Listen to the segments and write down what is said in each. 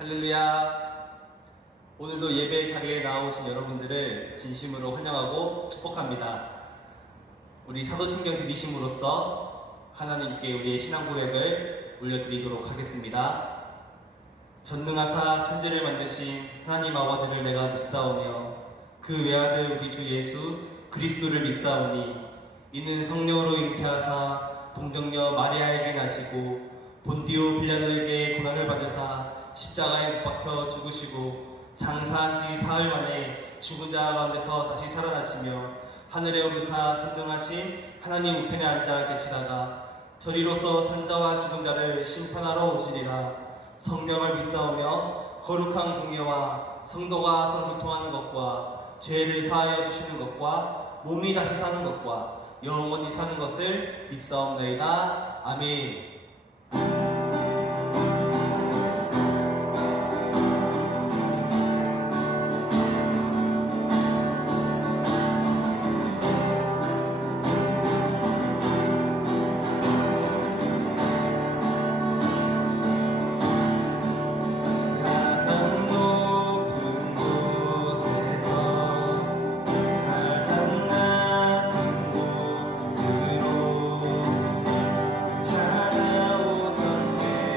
할렐루야. 오늘도 예배 자리에 나오신 여러분들을 진심으로 환영하고 축복합니다. 우리 사도신경 드리심으로써 하나님께 우리의 신앙 고백을 올려드리도록 하겠습니다. 전능하사 천지를 만드신 하나님 아버지를 내가 믿사오며 그 외아들 우리 주 예수 그리스도를 믿사오니 이는 성령으로 잉태하사 동정녀 마리아에게 나시고 본디오 빌라도에게 고난을 받으사 십자가에 못 박혀 죽으시고 장사한 지 사흘 만에 죽은 자 가운데서 다시 살아나시며 하늘에 오르사 전능하신 하나님 우편에 앉아 계시다가 저리로서 산자와 죽은 자를 심판하러 오시리라. 성령을 믿사오며 거룩한 공예와 성도가 서로 교통하는 것과 죄를 사하여 주시는 것과 몸이 다시 사는 것과 영원히 사는 것을 믿사옵나이다. 아멘. 찾아오셨네.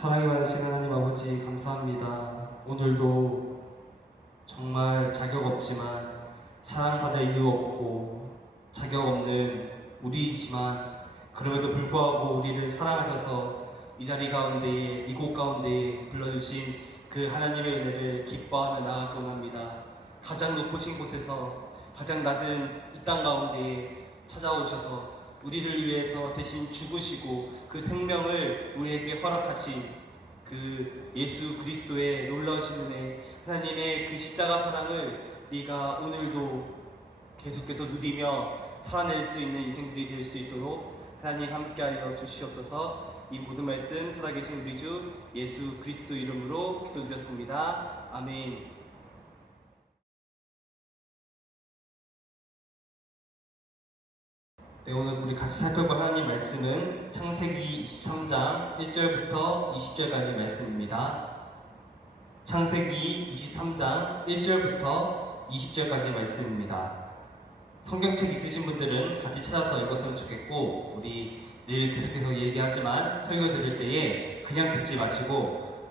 사랑이 많으신 하나님 아버지 감사합니다. 오늘도 정말 자격 없지만 사랑받을 이유 없고 자격 없는 우리이지만 그럼에도 불구하고 우리를 사랑하셔서 이 자리 가운데에 이곳 가운데에 불러주신 그 하나님의 은혜를 기뻐하며 나아가곤 합니다. 가장 높으신 곳에서 가장 낮은 이 땅 가운데에 찾아오셔서 우리를 위해서 대신 죽으시고 그 생명을 우리에게 허락하신 그 예수 그리스도의 놀라우신 은혜, 하나님의 그 십자가 사랑을 우리가 오늘도 계속해서 누리며 살아낼 수 있는 인생들이 될 수 있도록 하나님 함께하여 주시옵소서. 이 모든 말씀 살아계신 우리 주 예수 그리스도 이름으로 기도드렸습니다. 아멘. 네, 오늘 우리 같이 살펴볼 하나님 말씀은 창세기 23장 1절부터 20절까지 말씀입니다. 창세기 23장 1절부터 20절까지 말씀입니다. 성경책 있으신 분들은 같이 찾아서 읽었으면 좋겠고, 우리 늘 계속해서 얘기하지만 설교 드릴 때에 그냥 듣지 마시고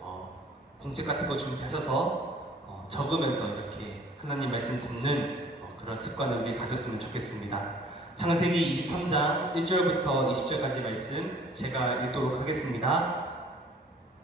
공책 같은 거 준비하셔서 적으면서 이렇게 하나님 말씀 듣는 그런 습관을 우리 가졌으면 좋겠습니다. 창세기 23장 1절부터 20절까지 말씀 제가 읽도록 하겠습니다.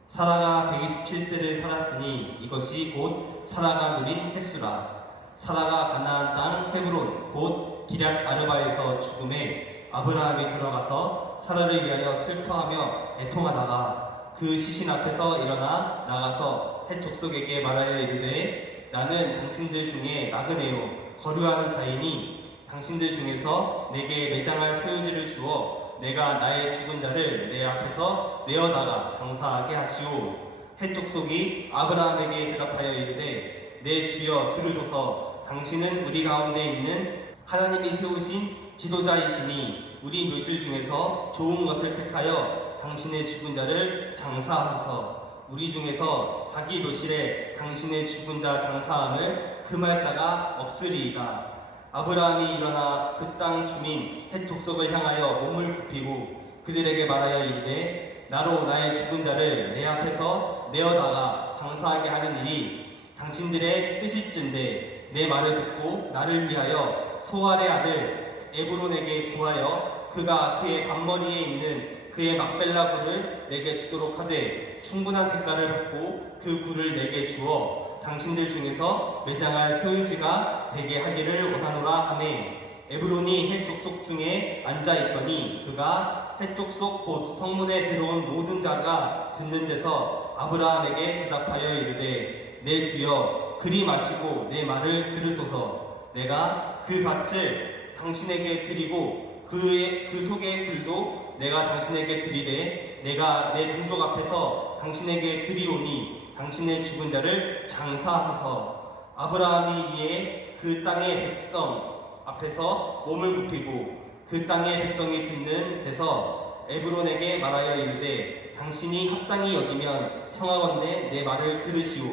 사라가 127세를 살았으니 이것이 곧 사라가 누린 횟수라. 사라가 가나안 땅 헤브론 곧 기럇 아르바에서 죽음에 아브라함이 들어가서 사라를 위하여 슬퍼하며 애통하다가 그 시신 앞에서 일어나 나가서 헷 족속에게 말하여 이르되 나는 당신들 중에 나그네요 거류하는 자이니 당신들 중에서 내게 매장할 소유지를 주어 내가 나의 죽은 자를 내 앞에서 내어다가 장사하게 하시오. 헷 족속이 아브라함에게 대답하여 이르되 내 주여 들으소서. 당신은 우리 가운데 있는 하나님이 세우신 지도자이시니 우리 묘실 중에서 좋은 것을 택하여 당신의 죽은 자를 장사하소서. 우리 중에서 자기 묘실에 당신의 죽은 자 장사함을 금할 자가 없으리이다. 아브라함이 일어나 그 땅 주민 헷 족속을 향하여 몸을 굽히고 그들에게 말하여 이르되 나로 나의 죽은 자를 내 앞에서 내어다가 장사하게 하는 일이 당신들의 뜻일진데 내 말을 듣고 나를 위하여 소알의 아들 에브론에게 구하여 그가 그의 반머리에 있는 그의 막벨라 굴을 내게 주도록 하되 충분한 대가를 받고 그 굴을 내게 주어 당신들 중에서 매장할 소유지가 되게 하기를 원하노라 하매 에브론이 헷 족속 중에 앉아있더니 그가 헷 족속 곧 성문에 들어온 모든 자가 듣는 데서 아브라함에게 대답하여 이르되 내 주여 그리 마시고 내 말을 들으소서. 내가 그 밭을 당신에게 드리고 그 속의 굴도 내가 당신에게 드리되 내가 내 동족 앞에서 당신에게 드리오니 당신의 죽은 자를 장사하소서. 아브라함이 이에 그 땅의 백성 앞에서 몸을 굽히고 그 땅의 백성이 듣는 데서 에브론에게 말하여 이르되 당신이 합당히 여기면 청하건대 내 말을 들으시오.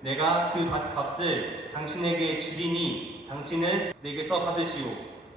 내가 그 밭값을 당신에게 주리니 당신은 내게서 받으시오.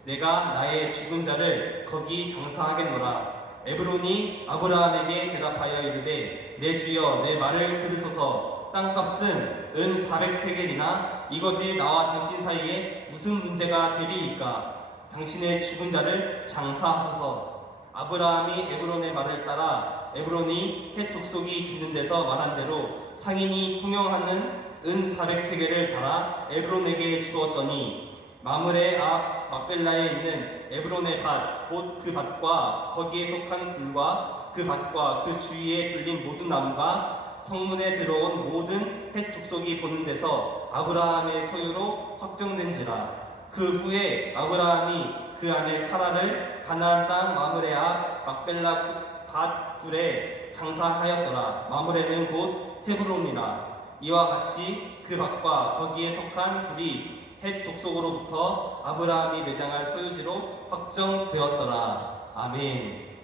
내가 나의 죽은 자를 거기 장사하겠노라. 에브론이 아브라함에게 대답하여 이르되 내 주여 내 말을 들으소서. 땅값은 은 400세겔이나 이것이 나와 당신 사이에 무슨 문제가 되리이까. 당신의 죽은 자를 장사하소서. 아브라함이 에브론의 말을 따라 에브론이 헷 족속이 듣는 데서 말한 대로 상인이 통용하는 은 400세겔을 달아 에브론에게 주었더니 마므레 앞 막벨라에 있는 에브론의 밭, 곧 그 밭과 거기에 속한 굴과 그 밭과 그 주위에 둘린 모든 나무가 성문에 들어온 모든 헷 족속이 보는 데서 아브라함의 소유로 확정된지라. 그 후에 아브라함이 그 안에 사라를 가나안 땅 마므레 앞 막벨라 밭 굴에 장사하였더라. 마므레는 곧 헤브론이라. 이와 같이 그 밭과 거기에 속한 굴이 헷 족속으로부터 아브라함이 매장할 소유지로 확정되었더라. 아멘.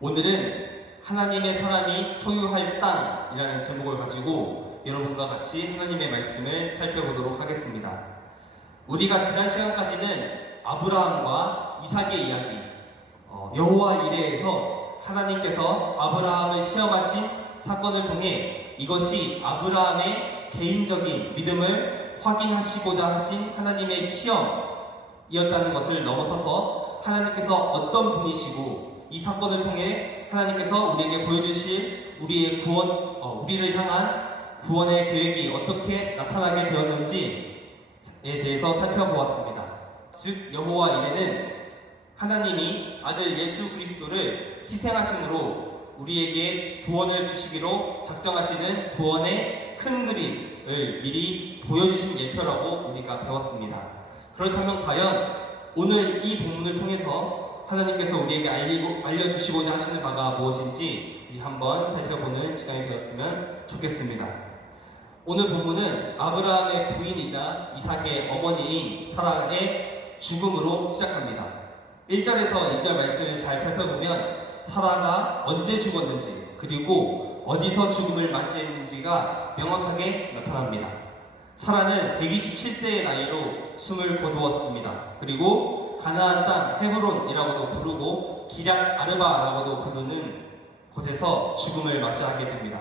오늘은 하나님의 사람이 소유할 땅이라는 제목을 가지고 여러분과 같이 하나님의 말씀을 살펴보도록 하겠습니다. 우리가 지난 시간까지는 아브라함과 이삭의 이야기, 여호와 이레에서 하나님께서 아브라함을 시험하신 사건을 통해 이것이 아브라함의 개인적인 믿음을 확인하시고자 하신 하나님의 시험이었다는 것을 넘어서서 하나님께서 어떤 분이시고 이 사건을 통해 하나님께서 우리에게 보여주실 우리의 우리를 향한 구원의 계획이 어떻게 나타나게 되었는지에 대해서 살펴보았습니다. 즉 여호와 이레는 하나님이 아들 예수 그리스도를 희생하심으로 우리에게 구원을 주시기로 작정하시는 구원의 큰 그림을 미리 보여주신 예표라고 우리가 배웠습니다. 그렇다면 과연 오늘 이 본문을 통해서 하나님께서 우리에게 알려주시고자 하시는 바가 무엇인지 우리 한번 살펴보는 시간이 되었으면 좋겠습니다. 오늘 본문은 아브라함의 부인이자 이삭의 어머니인 사라의 죽음으로 시작합니다. 1절에서 2절 말씀을 잘 살펴보면 사라가 언제 죽었는지 그리고 어디서 죽음을 맞이했는지가 명확하게 나타납니다. 사라는 127세의 나이로 숨을 거두었습니다. 그리고 가나안 땅 헤브론이라고도 부르고 기럇 아르바라고도 부르는 곳에서 죽음을 맞이하게 됩니다.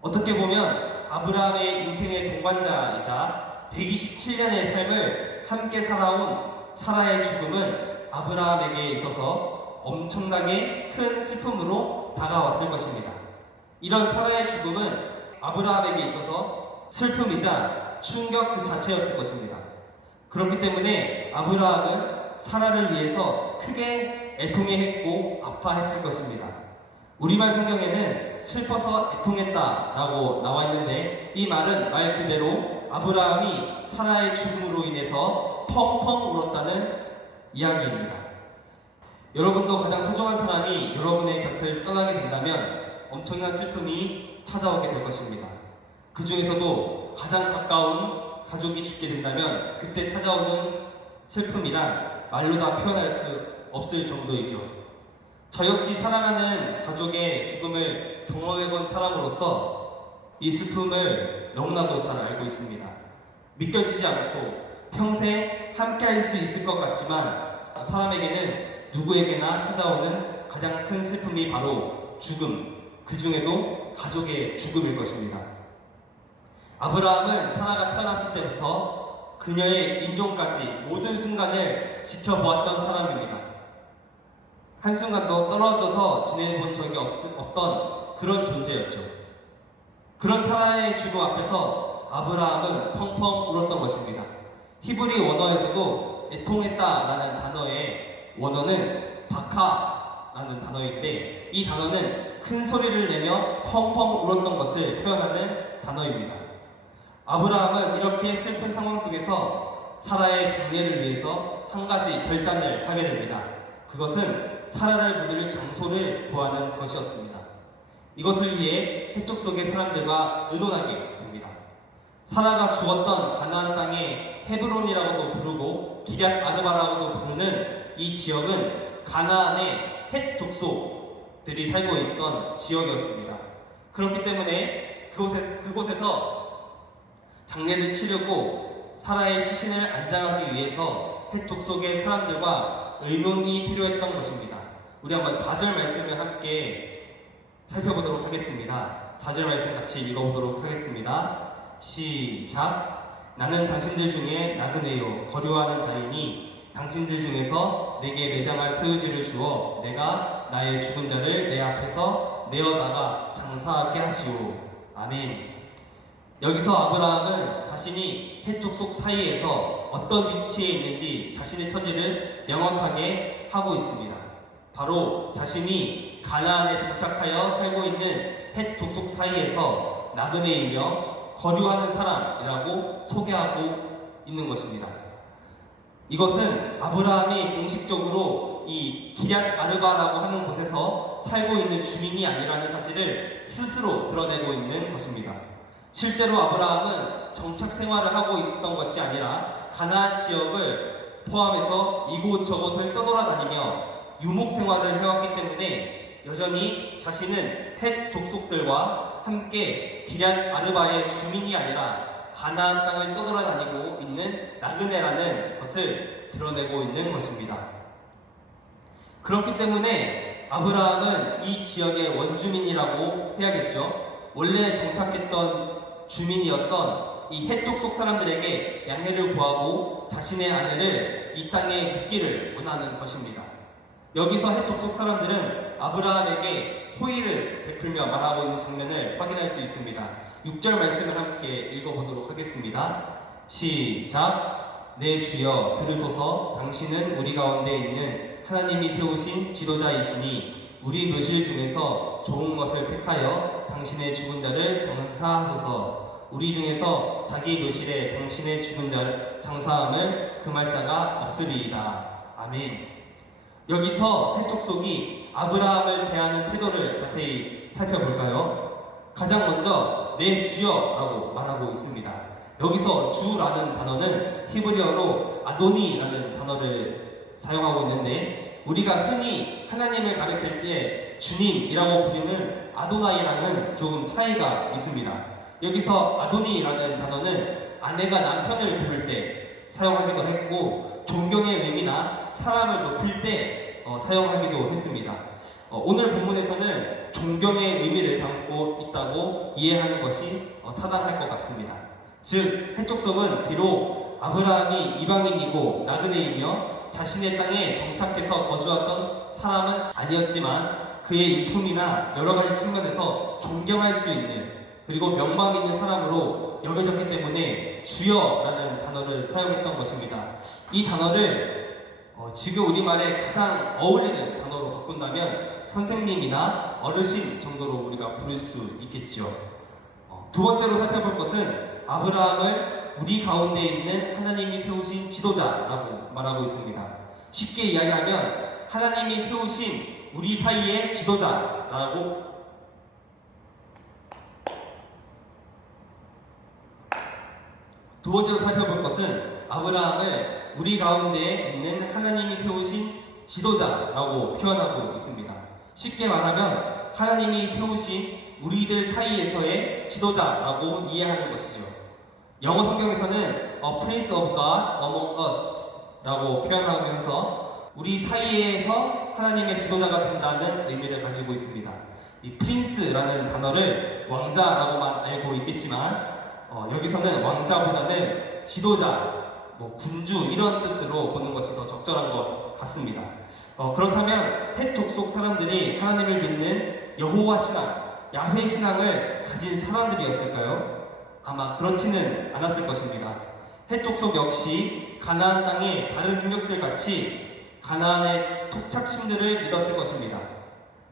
어떻게 보면 아브라함의 인생의 동반자이자 127년의 삶을 함께 살아온 사라의 죽음은 아브라함에게 있어서 엄청나게 큰 슬픔으로 다가왔을 것입니다. 이런 사라의 죽음은 아브라함에게 있어서 슬픔이자 충격 그 자체였을 것입니다. 그렇기 때문에 아브라함은 사라를 위해서 크게 애통해했고 아파했을 것입니다. 우리말 성경에는 슬퍼서 애통했다라고 나와 있는데 이 말은 말 그대로 아브라함이 사라의 죽음으로 인해서 펑펑 울었다는 이야기입니다. 여러분도 가장 소중한 사람이 여러분의 곁을 떠나게 된다면 엄청난 슬픔이 찾아오게 될 것입니다. 그 중에서도 가장 가까운 가족이 죽게 된다면 그때 찾아오는 슬픔이란 말로 다 표현할 수 없을 정도이죠. 저 역시 사랑하는 가족의 죽음을 경험해본 사람으로서 이 슬픔을 너무나도 잘 알고 있습니다. 믿겨지지 않고 평생 함께 할 수 있을 것 같지만 사람에게는 누구에게나 찾아오는 가장 큰 슬픔이 바로 죽음, 그 중에도 가족의 죽음일 것입니다. 아브라함은 사라가 태어났을 때부터 그녀의 임종까지 모든 순간을 지켜보았던 사람입니다. 한순간도 떨어져서 지내본 적이 없던 그런 존재였죠. 그런 사라의 죽음 앞에서 아브라함은 펑펑 울었던 것입니다. 히브리 원어에서도 애통했다라는 단어의 원어는 바카라는 단어인데 이 단어는 큰 소리를 내며 펑펑 울었던 것을 표현하는 단어입니다. 아브라함은 이렇게 슬픈 상황 속에서 사라의 장례를 위해서 한 가지 결단을 하게 됩니다. 그것은 사라를 묻을 장소를 구하는 것이었습니다. 이것을 위해 해쪽 속의 사람들과 의논하게 됩니다. 사라가 죽었던 가나안 땅의 헤브론이라고도 부르고 기럇 아르바라고도 부르는 이 지역은 가나안의 헷 족속들이 살고 있던 지역이었습니다. 그렇기 때문에 그곳에서 장례를 치르고 사라의 시신을 안장하기 위해서 헷 족속의 사람들과 의논이 필요했던 것입니다. 우리 한번 4절 말씀을 함께 살펴보도록 하겠습니다. 4절 말씀 같이 읽어보도록 하겠습니다. 시작. 나는 당신들 중에 나그네요 거류하는 자이니 당신들 중에서 내게 매장할 소유지를 주어 내가 나의 죽은 자를 내 앞에서 내어다가 장사하게 하시오. 아멘. 여기서 아브라함은 자신이 헷 족속 사이에서 어떤 위치에 있는지 자신의 처지를 명확하게 하고 있습니다. 바로 자신이 가나안에 정착하여 살고 있는 헷 족속 사이에서 나그네이며 거류하는 사람이라고 소개하고 있는 것입니다. 이것은 아브라함이 공식적으로 이 기럇 아르바라고 하는 곳에서 살고 있는 주민이 아니라는 사실을 스스로 드러내고 있는 것입니다. 실제로 아브라함은 정착 생활을 하고 있던 것이 아니라 가나안 지역을 포함해서 이곳저곳을 떠돌아다니며 유목 생활을 해왔기 때문에 여전히 자신은 헷 족속들과 함께 기럇 아르바의 주민이 아니라 가나안 땅을 떠돌아다니고 있는 나그네라는 것을 드러내고 있는 것입니다. 그렇기 때문에 아브라함은 이 지역의 원주민이라고 해야겠죠. 원래 정착했던 주민이었던 이 해쪽 속 사람들에게 양해를 구하고 자신의 아내를 이 땅에 묻기를 원하는 것입니다. 여기서 해쪽 속 사람들은 아브라함에게 호의를 베풀며 말하고 있는 장면을 확인할 수 있습니다. 6절 말씀을 함께 읽어보도록 하겠습니다. 시작. 내 주여 들으소서. 당신은 우리 가운데 있는 하나님이 세우신 지도자이시니 우리 묘실 중에서 좋은 것을 택하여 당신의 죽은 자를 장사하소서. 우리 중에서 자기 묘실에 당신의 죽은 자를 장사함을 금할 자가 없으리이다. 아멘. 여기서 해쪽 속이 아브라함을 대하는 태도를 자세히 살펴볼까요? 가장 먼저 내 주여라고 말하고 있습니다. 여기서 주라는 단어는 히브리어로 아도니라는 단어를 사용하고 있는데, 우리가 흔히 하나님을 가리킬 때 주님이라고 부르는 아도나이랑은 조금 차이가 있습니다. 여기서 아도니라는 단어는 아내가 남편을 부를 때 사용하기도 했고, 존경의 의미나 사람을 높일 때 사용하기도 했습니다. 오늘 본문에서는 존경의 의미를 담고 있다고 이해하는 것이 타당할 것 같습니다. 즉, 해쪽 속은 비록 아브라함이 이방인이고 나그네이며 자신의 땅에 정착해서 거주하던 사람은 아니었지만 그의 인품이나 여러 가지 측면에서 존경할 수 있는, 그리고 명망 있는 사람으로 여겨졌기 때문에 주여라는 단어를 사용했던 것입니다. 이 단어를 지금 우리말에 가장 어울리는 단어로 바꾼다면 선생님이나 어르신 정도로 우리가 부를 수 있겠죠. 두 번째로 살펴볼 것은 아브라함을 우리 가운데 있는 하나님이 세우신 지도자라고 말하고 있습니다. 쉽게 이야기하면 하나님이 세우신 우리 사이의 지도자라고. 두 번째로 살펴볼 것은 아브라함을 우리 가운데 있는 하나님이 세우신 지도자라고 표현하고 있습니다. 쉽게 말하면 하나님이 세우신 우리들 사이에서의 지도자라고 이해하는 것이죠. 영어 성경에서는 A Prince of God Among Us 라고 표현하면서 우리 사이에서 하나님의 지도자가 된다는 의미를 가지고 있습니다. 이 프린스라는 단어를 왕자라고만 알고 있겠지만 여기서는 왕자보다는 지도자, 군주 이런 뜻으로 보는 것이 더 적절한 것 같습니다. 그렇다면 해족 속 사람들이 하나님을 믿는 여호와 신앙, 야훼 신앙을 가진 사람들이었을까요? 아마 그렇지는 않았을 것입니다. 해족 속 역시 가나안 땅의 다른 민족들 같이 가나안의 토착신들을 믿었을 것입니다.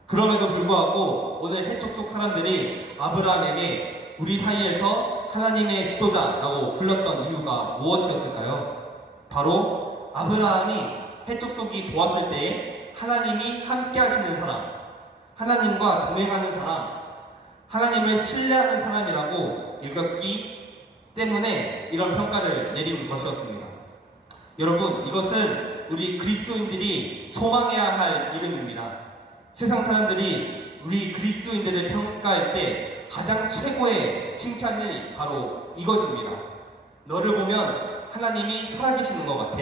그럼에도 불구하고 오늘 해족 속 사람들이 아브라함에게 우리 사이에서 하나님의 지도자라고 불렀던 이유가 무엇이었을까요? 바로 아브라함이 해족 속이 보았을 때 하나님이 함께 하시는 사람, 하나님과 동행하는 사람, 하나님을 신뢰하는 사람이라고 여겼기 때문에 이런 평가를 내린 것이었습니다. 여러분, 이것은 우리 그리스도인들이 소망해야 할 이름입니다. 세상 사람들이 우리 그리스도인들을 평가할 때 가장 최고의 칭찬이 바로 이것입니다. 너를 보면 하나님이 살아계시는 것 같아.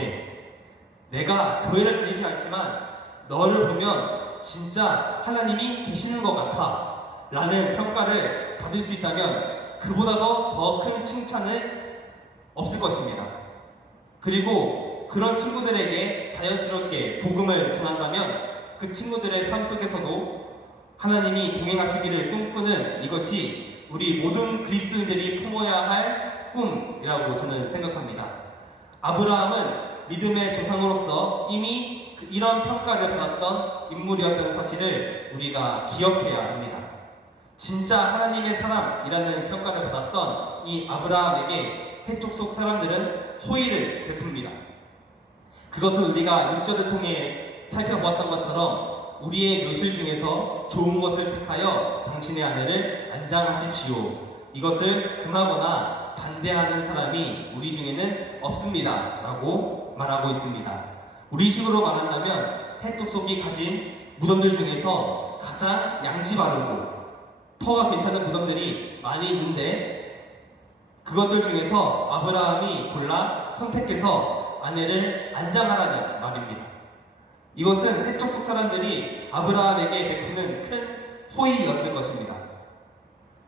내가 교회를 다니지 않지만 너를 보면 진짜 하나님이 계시는 것 같아 라는 평가를 받을 수 있다면 그보다도 더 큰 칭찬은 없을 것입니다. 그리고 그런 친구들에게 자연스럽게 복음을 전한다면 그 친구들의 삶 속에서도 하나님이 동행하시기를 꿈꾸는 이것이 우리 모든 그리스도인들이 품어야 할 꿈이라고 저는 생각합니다. 아브라함은 믿음의 조상으로서 이미 이런 평가를 받았던 인물이었다는 사실을 우리가 기억해야 합니다. 진짜 하나님의 사람이라는 평가를 받았던 이 아브라함에게 해족 속 사람들은 호의를 베풉니다. 그것은 우리가 6절을 통해 살펴보았던 것처럼 우리의 묘실 중에서 좋은 것을 택하여 당신의 아내를 안장하십시오. 이것을 금하거나 반대하는 사람이 우리 중에는 없습니다. 라고 말하고 있습니다. 우리식으로 말한다면 해족 속이 가진 무덤들 중에서 가장 양지 바르고 터가 괜찮은 무덤들이 많이 있는데 그것들 중에서 아브라함이 골라 선택해서 아내를 안장하라는 말입니다. 이것은 해족 속 사람들이 아브라함에게 베푸는 큰 호의였을 것입니다.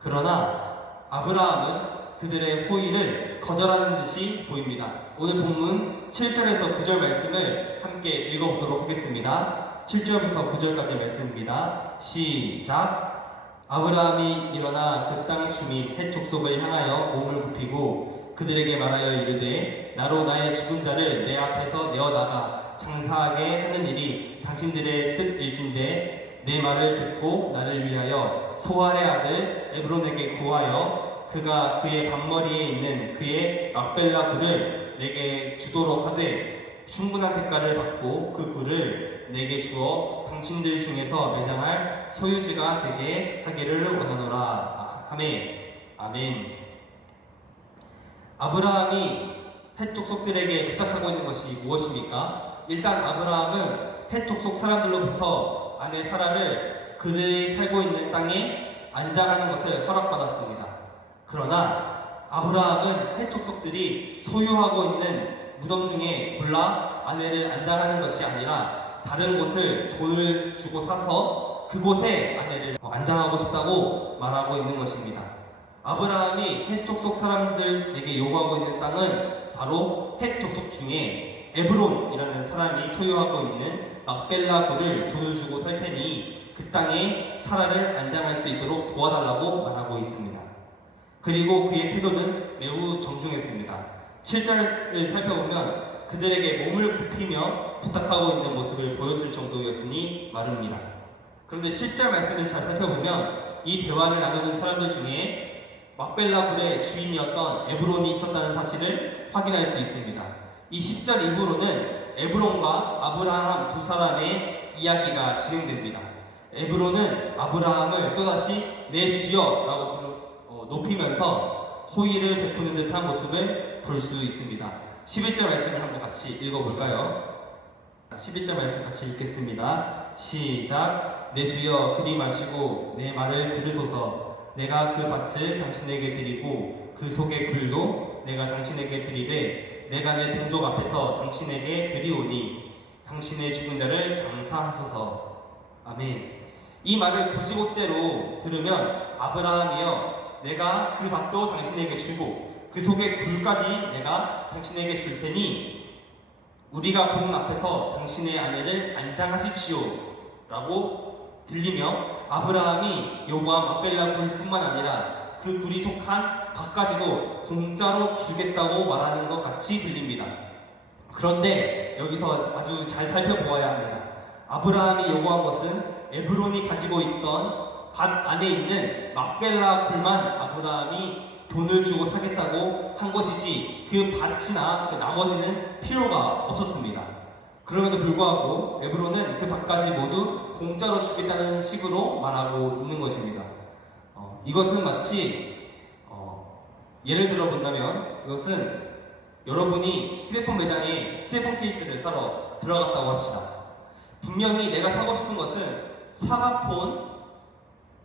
그러나 아브라함은 그들의 호의를 거절하는 듯이 보입니다. 오늘 본문 7절에서 9절 말씀을 함께 읽어보도록 하겠습니다. 7절부터 9절까지 말씀입니다. 시작. 아브라함이 일어나 그 땅 주민 헷 족속을 향하여 몸을 굽히고 그들에게 말하여 이르되 나로 나의 죽은 자를 내 앞에서 내어다가 장사하게 하는 일이 당신들의 뜻일진데 내 말을 듣고 나를 위하여 소알의 아들 에브론에게 구하여 그가 그의 반머리에 있는 그의 막벨라 굴을 내게 주도록 하되 충분한 대가를 받고 그 굴을 내게 주어 당신들 중에서 매장할 소유지가 되게 하기를 원하노라. 아멘. 아브라함이 헷 족속들에게 부탁하고 있는 것이 무엇입니까? 일단 아브라함은 헷 족속 사람들로부터 아내 사라를 그들이 살고 있는 땅에 안장하는 것을 허락받았습니다. 그러나 아브라함은 헷 족속들이 소유하고 있는 무덤 중에 골라 아내를 안장하는 것이 아니라 다른 곳을 돈을 주고 사서 그곳에 아내를 안장하고 싶다고 말하고 있는 것입니다. 아브라함이 헷 족속 사람들에게 요구하고 있는 땅은 바로 헷 족속 중에 에브론이라는 사람이 소유하고 있는 막벨라 굴을 돈을 주고 살 테니 그 땅에 사라를 안장할 수 있도록 도와달라고 말하고 있습니다. 그리고 그의 태도는 매우 정중했습니다. 7절을 살펴보면 그들에게 몸을 굽히며 부탁하고 있는 모습을 보였을 정도였으니 말입니다. 그런데 10절 말씀을 잘 살펴보면 이 대화를 나누는 사람들 중에 막벨라 굴의 주인이었던 에브론이 있었다는 사실을 확인할 수 있습니다. 이 10절 이후로는 에브론과 아브라함 두 사람의 이야기가 진행됩니다. 에브론은 아브라함을 또다시 내 주여라고 높이면서 호의를 베푸는 듯한 모습을 볼 수 있습니다. 11절 말씀을 한번 같이 읽어볼까요? 11절 말씀 같이 읽겠습니다. 시작. 내 주여 그리 마시고 내 말을 들으소서. 내가 그 밭을 당신에게 드리고 그 속의 굴도 내가 당신에게 드리되 내가 내 동족 앞에서 당신에게 드리오니 당신의 죽은 자를 장사하소서. 아멘. 이 말을 곧이곧대로 들으면 아브라함이여 내가 그 밭도 당신에게 주고 그 속의 굴까지 내가 당신에게 줄 테니 우리가 보는 앞에서 당신의 아내를 안장하십시오 라고 들리며 아브라함이 요구한 막벨라 굴뿐만 아니라 그 굴이 속한 밭까지도 공짜로 주겠다고 말하는 것 같이 들립니다. 그런데 여기서 아주 잘 살펴보아야 합니다. 아브라함이 요구한 것은 에브론이 가지고 있던 밭 안에 있는 막벨라 굴만 아브라함이 돈을 주고 사겠다고 한 것이지 그 밭이나 그 나머지는 필요가 없었습니다. 그럼에도 불구하고 에브론은 그 밭까지 모두 공짜로 주겠다는 식으로 말하고 있는 것입니다. 이것은 마치 예를 들어 본다면 이것은 여러분이 휴대폰 매장에 휴대폰 케이스를 사러 들어갔다고 합시다. 분명히 내가 사고 싶은 것은 사과폰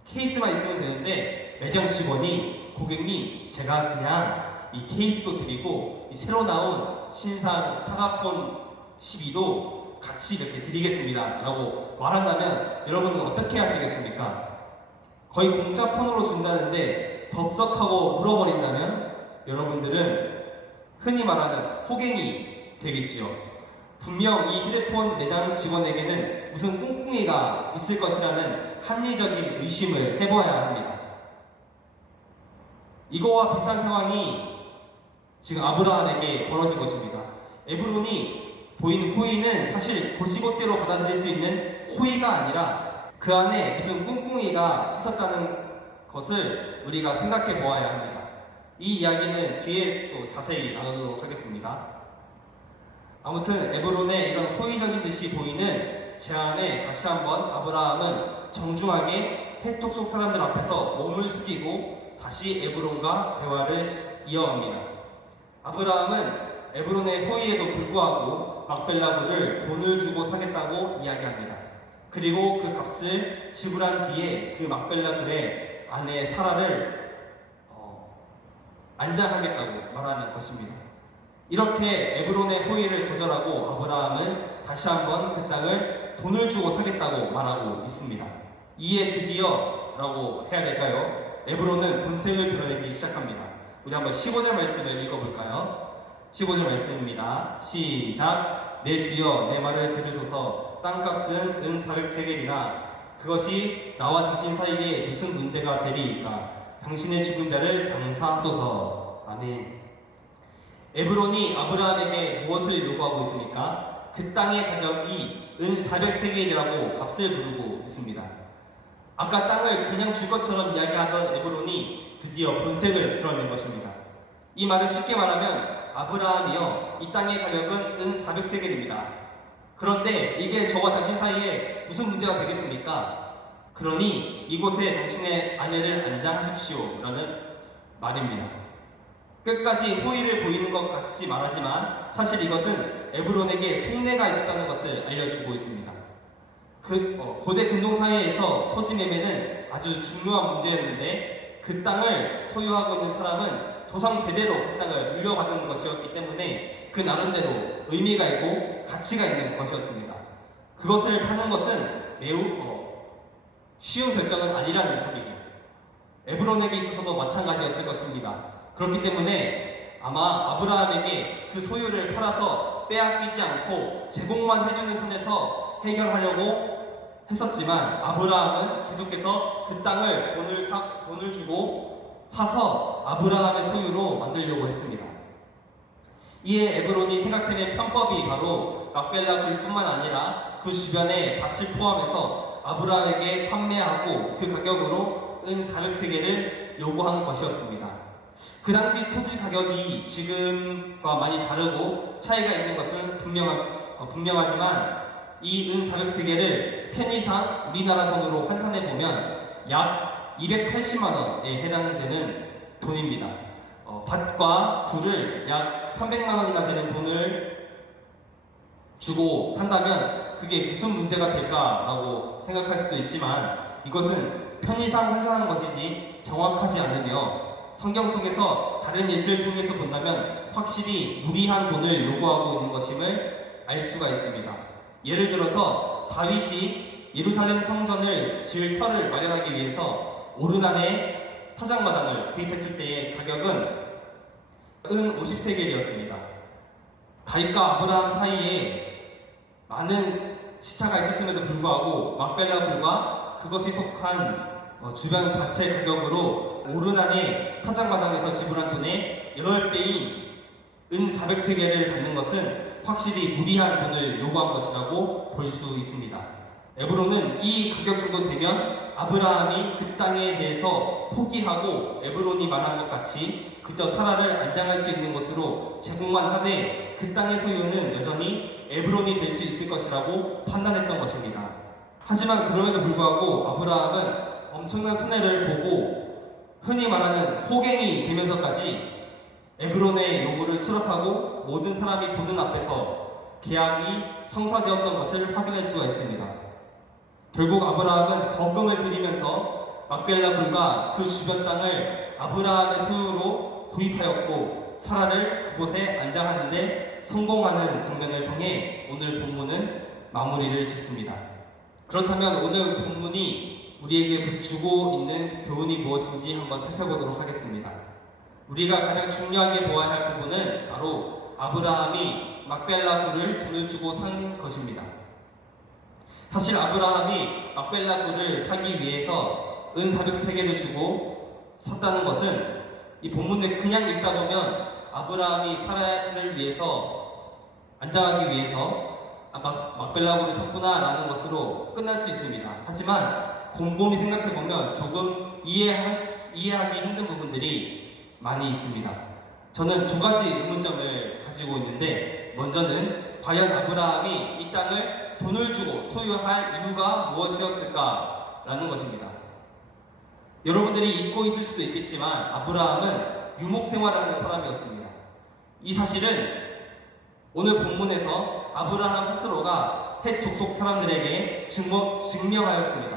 케이스만 있으면 되는데 매장 직원이 고객님 제가 그냥 이 케이스도 드리고 이 새로 나온 신상 사과폰 12도 같이 이렇게 드리겠습니다 라고 말한다면 여러분은 어떻게 하시겠습니까? 거의 공짜 폰으로 준다는데 덥석하고 물어버린다면 여러분들은 흔히 말하는 호갱이 되겠지요. 분명 이 휴대폰 매장 직원에게는 무슨 꿍꿍이가 있을 것이라는 합리적인 의심을 해보아야 합니다. 이거와 비슷한 상황이 지금 아브라함에게 벌어진 것입니다. 에브론이 보인 호의는 사실 곧이곧대로 받아들일 수 있는 호의가 아니라 그 안에 무슨 꿍꿍이가 있었다는 것을 우리가 생각해 보아야 합니다. 이 이야기는 뒤에 또 자세히 나누도록 하겠습니다. 아무튼 에브론의 이런 호의적인 듯이 보이는 제안에 다시 한번 아브라함은 정중하게 헷 족속 사람들 앞에서 몸을 숙이고 다시 에브론과 대화를 이어갑니다. 아브라함은 에브론의 호의에도 불구하고 막벨라 굴을 돈을 주고 사겠다고 이야기합니다. 그리고 그 값을 지불한 뒤에 그 막벨라 굴에 아내 사라를 안장하겠다고 말하는 것입니다. 이렇게 에브론의 호의를 거절하고 아브라함은 다시 한번 그 땅을 돈을 주고 사겠다고 말하고 있습니다. 이에 드디어 라고 해야 될까요? 에브론은 본색을 드러내기 시작합니다. 우리 한번 15절 말씀을 읽어볼까요? 15절 말씀입니다. 시작. 내 주여 내 말을 들으소서. 땅값은 은 400세겔이나 그것이 나와 당신 사이에 무슨 문제가 되리이까. 당신의 죽은 자를 장사하소서. 아멘. 에브론이 아브라함에게 무엇을 요구하고 있습니까? 그 땅의 가격이 은 400세겔이라고 값을 부르고 있습니다. 아까 땅을 그냥 줄 것처럼 이야기하던 에브론이 드디어 본색을 드러낸 것입니다. 이 말을 쉽게 말하면 아브라함이여 이 땅의 가격은 은 400세겔입니다. 그런데 이게 저와 당신 사이에 무슨 문제가 되겠습니까? 그러니 이곳에 당신의 아내를 안장하십시오 라는 말입니다. 끝까지 호의를 보이는 것 같이 말하지만 사실 이것은 에브론에게 속내가 있었다는 것을 알려주고 있습니다. 고대 근동사회에서 토지 매매는 아주 중요한 문제였는데 그 땅을 소유하고 있는 사람은 조상 대대로 그 땅을 물려받는 것이었기 때문에 그 나름대로 의미가 있고 가치가 있는 것이었습니다. 그것을 파는 것은 매우 쉬운 결정은 아니라는 소리죠. 에브론에게 있어서도 마찬가지였을 것입니다. 그렇기 때문에 아마 아브라함에게 그 소유를 팔아서 빼앗기지 않고 제공만 해주는 선에서 해결하려고 했었지만 아브라함은 계속해서 그 땅을 돈을 주고 사서 아브라함의 소유로 만들려고 했습니다. 이에 에브론이 생각해낸 편법이 바로 막벨라 굴뿐만 아니라 그 주변의 밭을 포함해서 아브라함에게 판매하고 그 가격으로 은 400세겔을 요구한 것이었습니다. 그 당시 토지 가격이 지금과 많이 다르고 차이가 있는 것은 분명하지만 이 은 400세겔을 편의상 우리나라 돈으로 환산해보면 약 280만 원에 해당되는 돈입니다. 밭과 굴을 약 300만 원이나 되는 돈을 주고 산다면 그게 무슨 문제가 될까라고 생각할 수도 있지만 이것은 편의상 환산한 것이지 정확하지 않으며 성경 속에서 다른 예시를 통해서 본다면 확실히 무리한 돈을 요구하고 있는 것임을 알 수가 있습니다. 예를 들어서 다윗이 예루살렘 성전을 지을 터를 마련하기 위해서 오르난의 타작마당을 구입했을 때의 가격은 은 50세겔이었습니다. 다윗과 아브라함 사이에 많은 시차가 있었음에도 불구하고 막벨라 굴과 그것이 속한 주변 밭의 가격으로 오르난의 타작마당에서 지불한 돈의 8배인 은 400세겔을 받는 것은 확실히 무리한 돈을 요구한 것이라고 볼 수 있습니다. 에브론은 이 가격 정도 되면 아브라함이 그 땅에 대해서 포기하고 에브론이 말한 것 같이 그저 사라를 안장할 수 있는 것으로 제공만 하되 그 땅의 소유는 여전히 에브론이 될 수 있을 것이라고 판단했던 것입니다. 하지만 그럼에도 불구하고 아브라함은 엄청난 손해를 보고 흔히 말하는 호갱이 되면서까지 에브론의 요구를 수락하고 모든 사람이 보는 앞에서 계약이 성사되었던 것을 확인할 수가 있습니다. 결국 아브라함은 거금을 들이면서 막벨라 굴과 그 주변 땅을 아브라함의 소유로 구입하였고 사라를 그곳에 안장하는데 성공하는 장면을 통해 오늘 본문은 마무리를 짓습니다. 그렇다면 오늘 본문이 우리에게 주고 있는 교훈이 무엇인지 한번 살펴보도록 하겠습니다. 우리가 가장 중요하게 보아야 할 부분은 바로 아브라함이 막벨라 굴을 돈을 주고 산 것입니다. 사실 아브라함이 막벨라 굴을 사기 위해서 은 400세겔을 주고 샀다는 것은 이 본문에 그냥 읽다 보면 아브라함이 사라를 위해서 안장하기 위해서 막벨라 굴을 샀구나 라는 것으로 끝날 수 있습니다. 하지만 곰곰이 생각해보면 조금 이해하기 힘든 부분들이 많이 있습니다. 저는 두 가지 의문점을 가지고 있는데 먼저는 과연 아브라함이 이 땅을 돈을 주고 소유할 이유가 무엇이었을까 라는 것입니다. 여러분들이 잊고 있을 수도 있겠지만 아브라함은 유목 생활을 하는 사람이었습니다. 이 사실은 오늘 본문에서 아브라함 스스로가 헷 족속 사람들에게 증명하였습니다.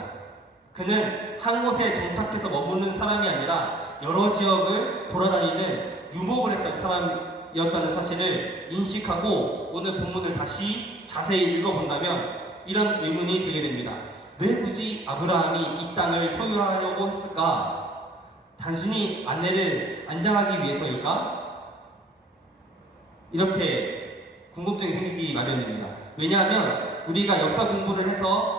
그는 한 곳에 정착해서 머무는 사람이 아니라 여러 지역을 돌아다니는 유목을 했던 사람이었다는 사실을 인식하고 오늘 본문을 다시 자세히 읽어본다면 이런 의문이 들게 됩니다. 왜 굳이 아브라함이 이 땅을 소유하려고 했을까? 단순히 아내를 안장하기 위해서일까? 이렇게 궁금증이 생기기 마련입니다. 왜냐하면 우리가 역사 공부를 해서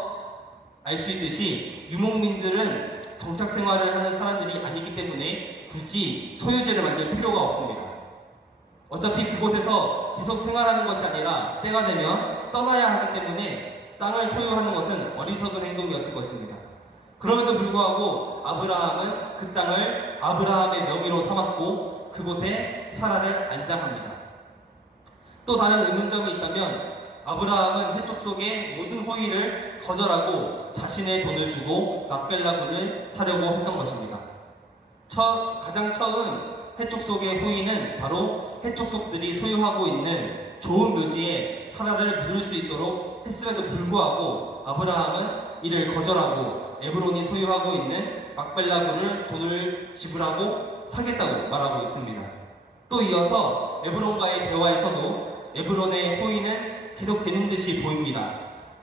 알 수 있듯이 유목민들은 정착 생활을 하는 사람들이 아니기 때문에 굳이 소유제를 만들 필요가 없습니다. 어차피 그곳에서 계속 생활하는 것이 아니라 때가 되면 떠나야 하기 때문에 땅을 소유하는 것은 어리석은 행동이었을 것입니다. 그럼에도 불구하고 아브라함은 그 땅을 아브라함의 명의로 삼았고 그곳에 사라를 안장합니다. 또 다른 의문점이 있다면 아브라함은 해족 속의 모든 호의를 거절하고 자신의 돈을 주고 막벨라굴을 사려고 했던 것입니다. 가장 처음 해족 속의 호의는 바로 해족 속들이 소유하고 있는 좋은 묘지에 사라를 묻을 수 있도록 했음에도 불구하고 아브라함은 이를 거절하고 에브론이 소유하고 있는 막벨라굴을 돈을 지불하고 사겠다고 말하고 있습니다. 또 이어서 에브론과의 대화에서도 에브론의 호의는 계속되는 듯이 보입니다.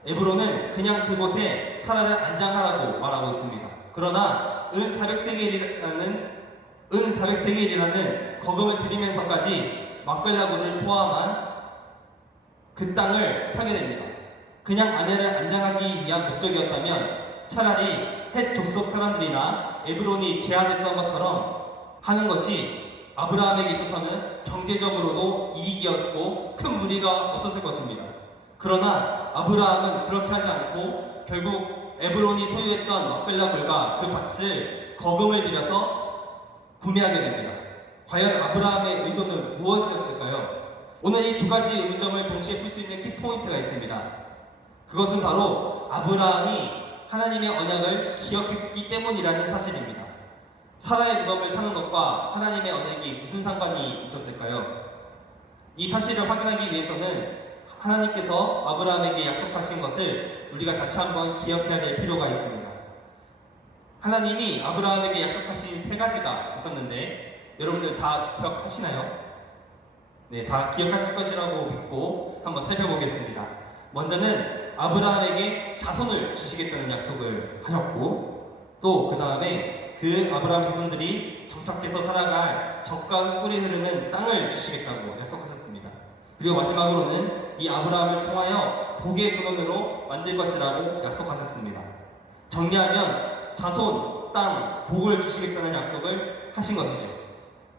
에브론은 그냥 그곳에 사라를 안장하라고 말하고 있습니다. 그러나 은 400세겔이라는 거금을 드리면서까지 막벨라굴을 포함한 그 땅을 사게 됩니다. 그냥 아내를 안장하기 위한 목적이었다면 차라리 헷 족속 사람들이나 에브론이 제안했던 것처럼 하는 것이 아브라함에게 있어서는 경제적으로도 이익이었고 큰 무리가 없었을 것입니다. 그러나 아브라함은 그렇게 하지 않고 결국 에브론이 소유했던 막벨라굴과 그 밭을 거금을 들여서 구매하게 됩니다. 과연 아브라함의 의도는 무엇이었을까요? 오늘 이 두 가지 의문점을 동시에 풀 수 있는 키포인트가 있습니다. 그것은 바로 아브라함이 하나님의 언약을 기억했기 때문이라는 사실입니다. 사라의 무덤을 사는 것과 하나님의 언약이 무슨 상관이 있었을까요? 이 사실을 확인하기 위해서는 하나님께서 아브라함에게 약속하신 것을 우리가 다시 한번 기억해야 될 필요가 있습니다. 하나님이 아브라함에게 약속하신 세 가지가 있었는데 여러분들 다 기억하시나요? 네, 다 기억하실 것이라고 믿고 한번 살펴보겠습니다. 먼저는 아브라함에게 자손을 주시겠다는 약속을 하셨고, 또 그 다음에 그 아브라함 자손들이 정착해서 살아갈 적과 꿀이 흐르는 땅을 주시겠다고 약속하셨습니다. 그리고 마지막으로는 이 아브라함을 통하여 복의 근원으로 만들 것이라고 약속하셨습니다. 정리하면 자손, 땅, 복을 주시겠다는 약속을 하신 것이죠.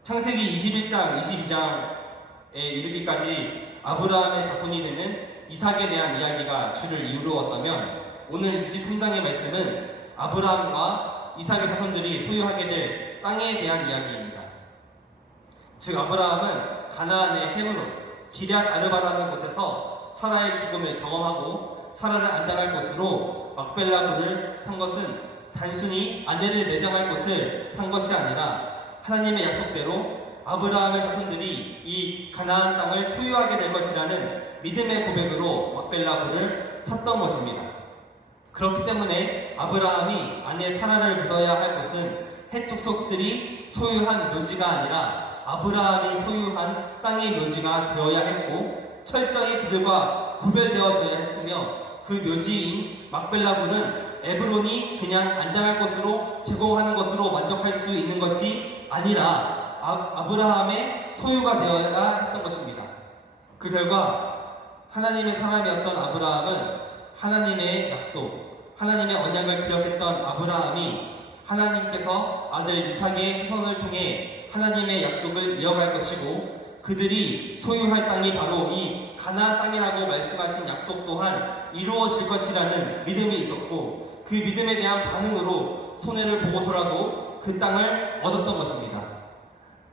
창세기 21장, 22장에 이르기까지 아브라함의 자손이 되는 이삭에 대한 이야기가 주를 이루었다면 오늘 23장의 말씀은 아브라함과 이삭의 자손들이 소유하게 될 땅에 대한 이야기입니다. 즉 아브라함은 가나안의 헤브론, 기럇 아르바라는 곳에서 사라의 죽음을 경험하고 사라를 안장할 곳으로 막벨라굴을 산 것은 단순히 아내를 매장할 곳을 산 것이 아니라 하나님의 약속대로 아브라함의 자손들이 이 가나안 땅을 소유하게 될 것이라는 믿음의 고백으로 막벨라굴을 샀던 것입니다. 그렇기 때문에 아브라함이 아내 사라를 묻어야 할 곳은 헷 족속들이 소유한 묘지가 아니라 아브라함이 소유한 땅의 묘지가 되어야 했고 철저히 그들과 구별되어져야 했으며 그 묘지인 막벨라굴은 에브론이 그냥 안장할 곳으로 제공하는 것으로 만족할 수 있는 것이 아니라 아브라함의 소유가 되어야 했던 것입니다. 그 결과 하나님의 사람이었던 아브라함은 하나님의 약속, 하나님의 언약을 기억했던 아브라함이 하나님께서 아들 이삭의 후손을 통해 하나님의 약속을 이어갈 것이고 그들이 소유할 땅이 바로 이 가나안 땅이라고 말씀하신 약속 또한 이루어질 것이라는 믿음이 있었고 그 믿음에 대한 반응으로 손해를 보고서라도 그 땅을 얻었던 것입니다.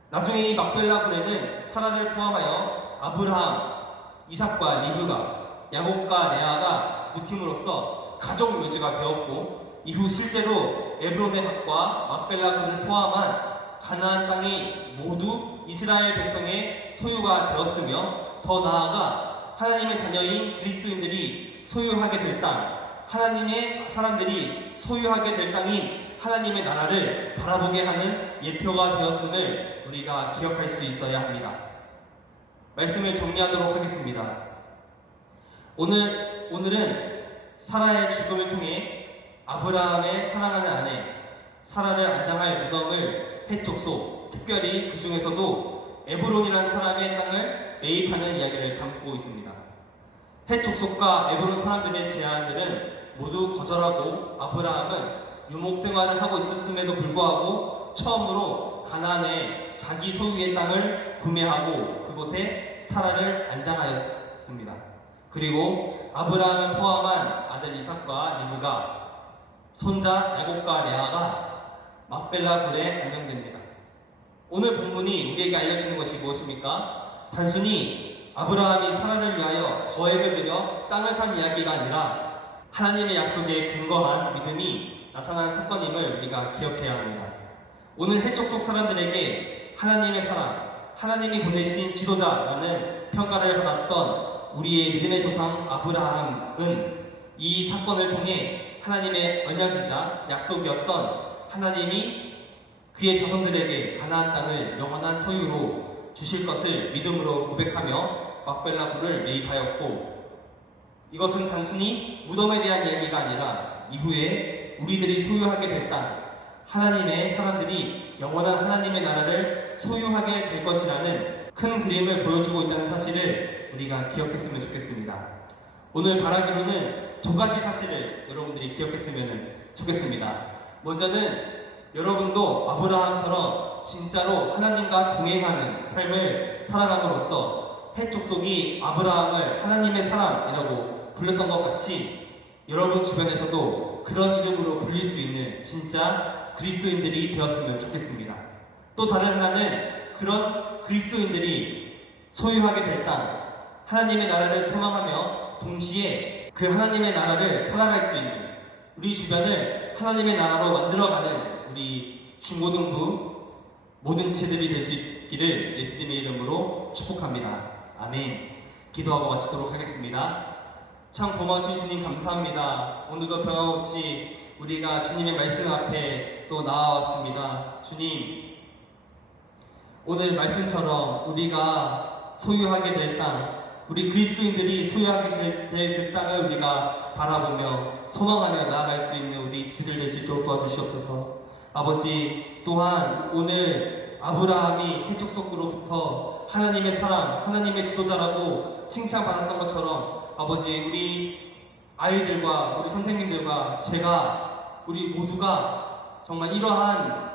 나중에 이 막벨라굴에는 사라를 포함하여 아브라함, 이삭과 리브가, 야곱과 레아가 묻힘으로써 가족 묘지가 되었고 이후 실제로 에브론의 밭과 막벨라굴을 포함한 가나안 땅이 모두 이스라엘 백성의 소유가 되었으며 더 나아가 하나님의 자녀인 그리스도인들이 소유하게 될 땅, 하나님의 사람들이 소유하게 될 땅인 하나님의 나라를 바라보게 하는 예표가 되었음을 우리가 기억할 수 있어야 합니다. 말씀을 정리하도록 하겠습니다. 오늘은 사라의 죽음을 통해 아브라함의 사랑하는 아내 사라를 안장할 무덤을 헷 족속, 특별히 그 중에서도 에브론이라는 사람의 땅을 매입하는 이야기를 담고 있습니다. 헷 족속과 에브론 사람들의 제안들은 모두 거절하고 아브라함은 유목 생활을 하고 있었음에도 불구하고 처음으로 가나안에 자기 소유의 땅을 구매하고 그곳에 사라를 안장하였습니다. 그리고 아브라함을 포함한 아들 이삭과 리브가 손자 야곱과 레아가 막벨라 굴에 안정됩니다. 오늘 본문이 우리에게 알려주는 것이 무엇입니까? 단순히 아브라함이 사라를 위하여 거액을 들여 땅을 산 이야기가 아니라 하나님의 약속에 근거한 믿음이 나타난 사건임을 우리가 기억해야 합니다. 오늘 헷족속 사람들에게 하나님의 사람, 하나님이 보내신 지도자라는 평가를 받았던 우리의 믿음의 조상 아브라함은 이 사건을 통해 하나님의 언약이자 약속이었던 하나님이 그의 자손들에게 가나안 땅을 영원한 소유로 주실 것을 믿음으로 고백하며 막벨라 굴을 매입하였고, 이것은 단순히 무덤에 대한 이야기가 아니라 이후에 우리들이 소유하게 될 땅, 하나님의 사람들이 영원한 하나님의 나라를 소유하게 될 것이라는 큰 그림을 보여주고 있다는 사실을 우리가 기억했으면 좋겠습니다. 오늘 바라기로는 두 가지 사실을 여러분들이 기억했으면 좋겠습니다. 먼저는 여러분도 아브라함처럼 진짜로 하나님과 동행하는 삶을 살아감으로써 헷 족속이 아브라함을 하나님의 사람이라고 불렀던 것 같이 여러분 주변에서도 그런 이름으로 불릴 수 있는 진짜 그리스도인들이 되었으면 좋겠습니다. 또 다른 하나는 그런 그리스도인들이 소유하게 될 땅, 하나님의 나라를 소망하며 동시에 그 하나님의 나라를 살아갈 수 있는, 우리 주변을 하나님의 나라로 만들어가는 우리 중고등부 모든 지체들이 될 수 있기를 예수님의 이름으로 축복합니다. 아멘. 기도하고 마치도록 하겠습니다. 참 고마우신 주님 감사합니다. 오늘도 변함없이 우리가 주님의 말씀 앞에 또 나와왔습니다. 주님, 오늘 말씀처럼 우리가 소유하게 될 땅, 우리 그리스도인들이 소유하게 될 그 땅을 우리가 바라보며 소망하며 나아갈 수 있는 우리 지들 될 수 있도록 도와주시옵소서. 아버지, 또한 오늘 아브라함이 헷족속으로부터 하나님의 사람, 하나님의 지도자라고 칭찬받았던 것처럼 아버지, 우리 아이들과 우리 선생님들과 제가, 우리 모두가 정말 이러한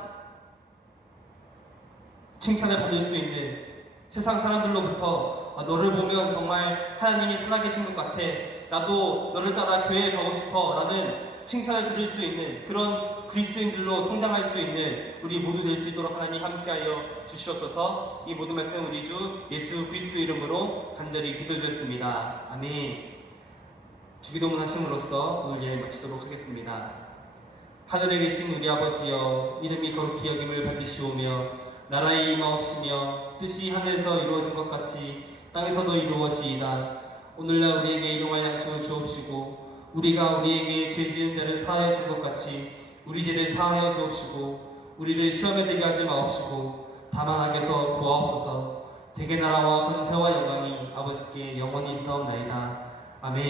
칭찬을 받을 수 있는 세상 사람들로부터 너를 보면 정말 하나님이 살아계신 것 같아, 나도 너를 따라 교회에 가고 싶어 라는 칭찬을 들을 수 있는 그런 그리스도인들로 성장할 수 있는 우리 모두 될 수 있도록 하나님 함께하여 주시옵소서. 이 모든 말씀 우리 주 예수 그리스도 이름으로 간절히 기도드렸습니다. 아멘. 주기도문 하심으로써 오늘 예배 마치도록 하겠습니다. 하늘에 계신 우리 아버지여, 이름이 거룩히 여김을 받으시오며 나라의 임하옵시며 뜻이 하늘에서 이루어진 것 같이 땅에서도 이루어지이다. 오늘날 우리에게 일용할 양식을 주옵시고 우리가 우리에게 죄 지은 자를 사하여 준 것 같이 우리 죄를 사하여 주옵시고 우리를 시험에 들게 하지 마옵시고 다만 악에서 구하옵소서. 대개 나라와 권세와 영광이 아버지께 영원히 있사옵나이다. 아멘.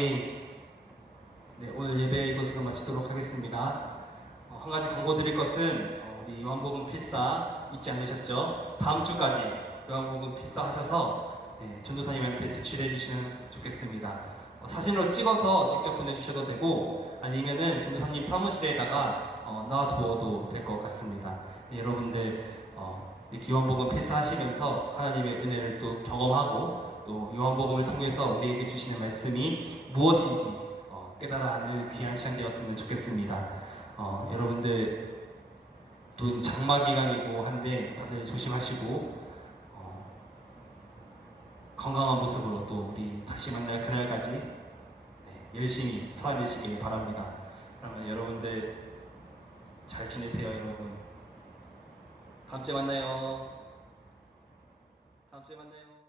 네, 오늘 예배 이것으로 마치도록 하겠습니다. 한 가지 광고 드릴 것은 우리 요한복음 필사 잊지 않으셨죠? 다음 주까지 요한복음 필사 하셔서 전도사님한테 제출해 주시면 좋겠습니다. 사진으로 찍어서 직접 보내주셔도 되고 아니면은 전도사님 사무실에다가 놔두어도 될 것 같습니다. 여러분들 요한복음 필사하시면서 하나님의 은혜를 또 경험하고 또 요한복음을 통해서 우리에게 주시는 말씀이 무엇인지 깨달아 아는 귀한 시간 되었으면 좋겠습니다. 여러분들 또 이제 장마 기간이고 한데 다들 조심하시고 건강한 모습으로 또 우리 다시 만날 그날까지 열심히 살아계시길 바랍니다. 그러면 여러분들 잘 지내세요, 여러분. 다음 주에 만나요. 다음 주에 만나요.